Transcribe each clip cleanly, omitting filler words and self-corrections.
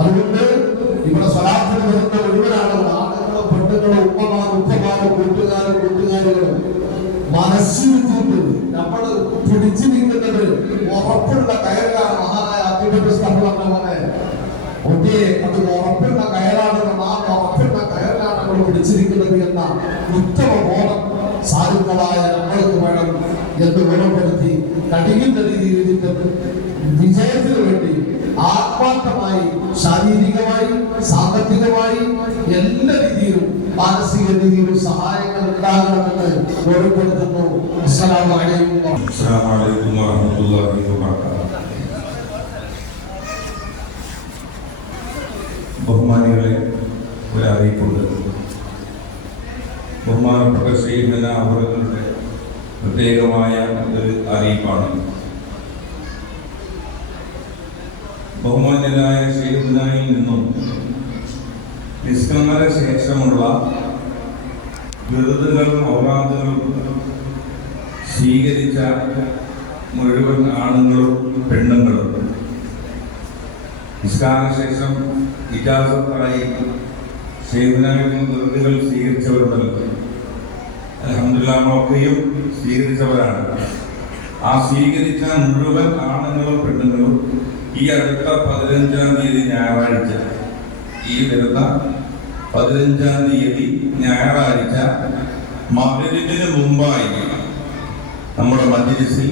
അതുകൊണ്ട് ഇവിടെ സ്വലാത്തിന് വരുന്ന മുഴുവനാണ് ആണുങ്ങളും പെണ്ണുങ്ങളും ഉപ്പമാരും കൂട്ടുകാരികളും മനസ്സിരുത്തിയിട്ട് നമ്മൾ പിടിച്ചു നിൽക്കുന്നത് ഉറപ്പുള്ള കയറാണ്. മഹാനായ പോലെ ഒന്നേ അത് ഉറപ്പുള്ള കയറാണെന്ന് ആ ഉറപ്പുള്ള കയറാണ് നമ്മൾ പിടിച്ചിരിക്കുന്നത് എന്ന ഉത്തമ ബോധം സാധുക്കളായ നമ്മൾക്ക് വേണം എന്ന് ഗുണപ്പെടുത്തി കഴിയുന്ന രീതിയിൽ വിജയത്തിന് വേണ്ടി ആത്മാർത്ഥമായി ശാരീരികമായി സാമ്പത്തികമായി എല്ലാ രീതിയിലും മാനസിക രീതിയിലും സഹായങ്ങൾ ഉണ്ടാകണമെന്ന് ഓർമ്മപ്പെടുത്തുന്നു. അസ്സലാമു അലൈക്കും വറഹ്മത്തുള്ളാഹി വബറകാതുഹു. ബഹുമാനികളെ, ഒരു അറിയിപ്പുണ്ട്. ബഹുമാനപ്പെട്ട ശ്രീമന അവരുടെ പ്രത്യേകമായ ഒരു അറിയിപ്പാണ്. ബഹുമാന്യനായ ശ്രീനായിൽ നിന്നും നിസ്കാര ശേഷമുള്ള ബിരുദങ്ങളും ഔറാദുകളും സ്വീകരിച്ച മുഴുവൻ ആണുങ്ങളും പെണ്ണുങ്ങളും നിസ്കാരശേഷം ഇജാസത്തായി ശ്രീനായിൽ ബിരുദങ്ങൾ സ്വീകരിച്ചവരുണ്ടല്ലോ. അൽഹംദുലില്ലാഹ് നമ്മളൊക്കെയും സ്വീകരിച്ചവരാണ്. ആ സ്വീകരിച്ച മുഴുവൻ ആണുങ്ങളും പെണ്ണുങ്ങളും ഈ അടുത്ത 15-ാം തീയതി ഞായറാഴ്ച, ഈ വരുന്ന 15-ാം തീയതി ഞായറാഴ്ച മഗ്‌രിബിന് മുമ്പായി നമ്മുടെ മജ്‌ലിസിൽ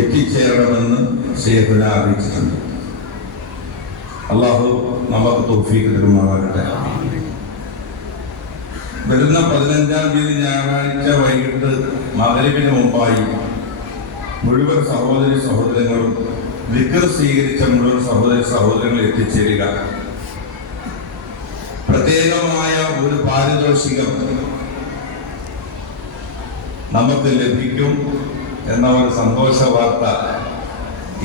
എത്തിച്ചേരണമെന്ന് ശൈഖുന അറിയിച്ചിട്ടുണ്ട്. അല്ലാഹു നമുക്ക് തൗഫീഖ് തരുമാറാകട്ടെ. വരുന്ന 15-ാം തീയതി ഞായറാഴ്ച വൈകിട്ട് മഗ്‌രിബിന് മുമ്പായി മുഴുവൻ സഹോദരങ്ങളും ദിക്ർ സ്വീകരിച്ച മുഴുവൻ സഹോദരങ്ങൾ എത്തിച്ചേരുക. പ്രത്യേകമായ ഒരു പാരിതോഷികം നമുക്ക് ലഭിക്കും എന്ന ഒരു സന്തോഷ വാർത്ത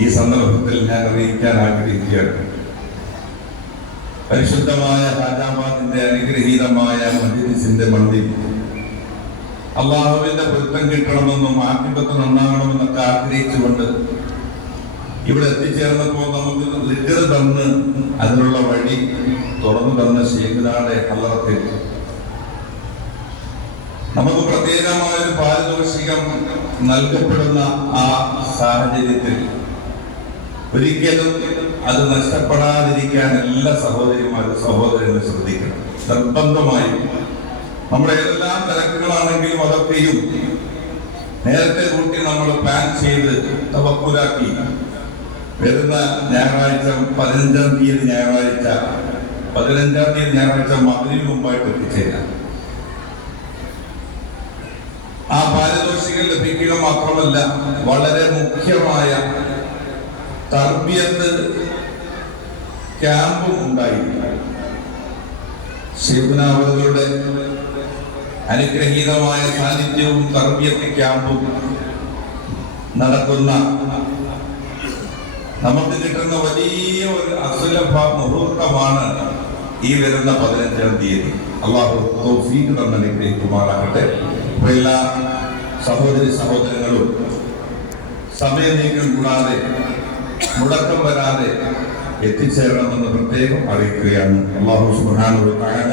ഈ സന്ദർഭത്തിൽ ഞാൻ അറിയിക്കാൻ ആഗ്രഹിക്കുകയാണ്. പരിശുദ്ധമായ ഹജാബാദിന്റെ അനുഗ്രഹീതമായ മജ്‌ലിസിന്റെ മണ്ണിൽ അള്ളാഹുവിന്റെ പൊരുത്തം കിട്ടണമെന്നും ആഖിബത്ത് നന്നാകണമെന്നൊക്കെ ആഗ്രഹിച്ചുകൊണ്ട് ഇവിടെ എത്തിച്ചേർന്നപ്പോൾ നമുക്ക് ദിക്ർ തന്ന് അതിനുള്ള വഴി തുറന്നു തന്ന ശൈഖുനാടെ ഹളറത്തിൽ നമുക്ക് പ്രത്യേകമായ ഒരു പാരിതോഷികം നൽകപ്പെടുന്ന ആ സാഹചര്യത്തിൽ ഒരിക്കലും അത് നഷ്ടപ്പെടാതിരിക്കാൻ എല്ലാ സഹോദരങ്ങളും ശ്രദ്ധിക്കണം. നിർബന്ധമായും നമ്മുടെ ഏതെല്ലാം തിരക്കുകളാണെങ്കിലും അതൊക്കെയും നേരത്തെ കൂട്ടി നമ്മൾ പ്ലാൻ ചെയ്ത് തവക്കുലാക്കി വരുന്ന ഞായറാഴ്ച 15-ാം തീയതി ഞായറാഴ്ച മഗ്‌രിബിന് മുമ്പായിട്ട് എത്തിച്ചേരാം. ആ പാരിതോഷികം ലഭിക്കുക മാത്രമല്ല, വളരെ മുഖ്യമായ തർബിയത്ത് ക്യാമ്പും ഉണ്ടായിരിക്കും. ശൈഖുന അവരുടെ അനുഗ്രഹീതമായ സാന്നിധ്യവും തർബിയത്ത് ക്യാമ്പും നടക്കുന്ന നമുക്ക് കിട്ടുന്ന വലിയ ഒരു അസുലഭ മുഹൂർത്തമാണ് ഈ വരുന്ന 15-ാം തീയതി. അല്ലാഹു തൗഫീഖ് തന്ന് അനുഗ്രഹിക്കുമാറാകട്ടെ. എല്ലാ സഹോദരങ്ങളും സമയം നീക്കം കൂടാതെ മുടക്കം വരാതെ എത്തിച്ചേരണമെന്ന് പ്രത്യേകം അറിയിക്കുകയാണ്. അല്ലാഹു സുബ്ഹാനഹു വ തആല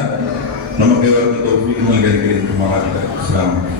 നമുക്ക് ഇവർക്ക് തൗഫീഖ് നൽകി അനുഗ്രഹിക്കുമാറാകട്ടെ. അസ്സലാമു അലൈക്കും.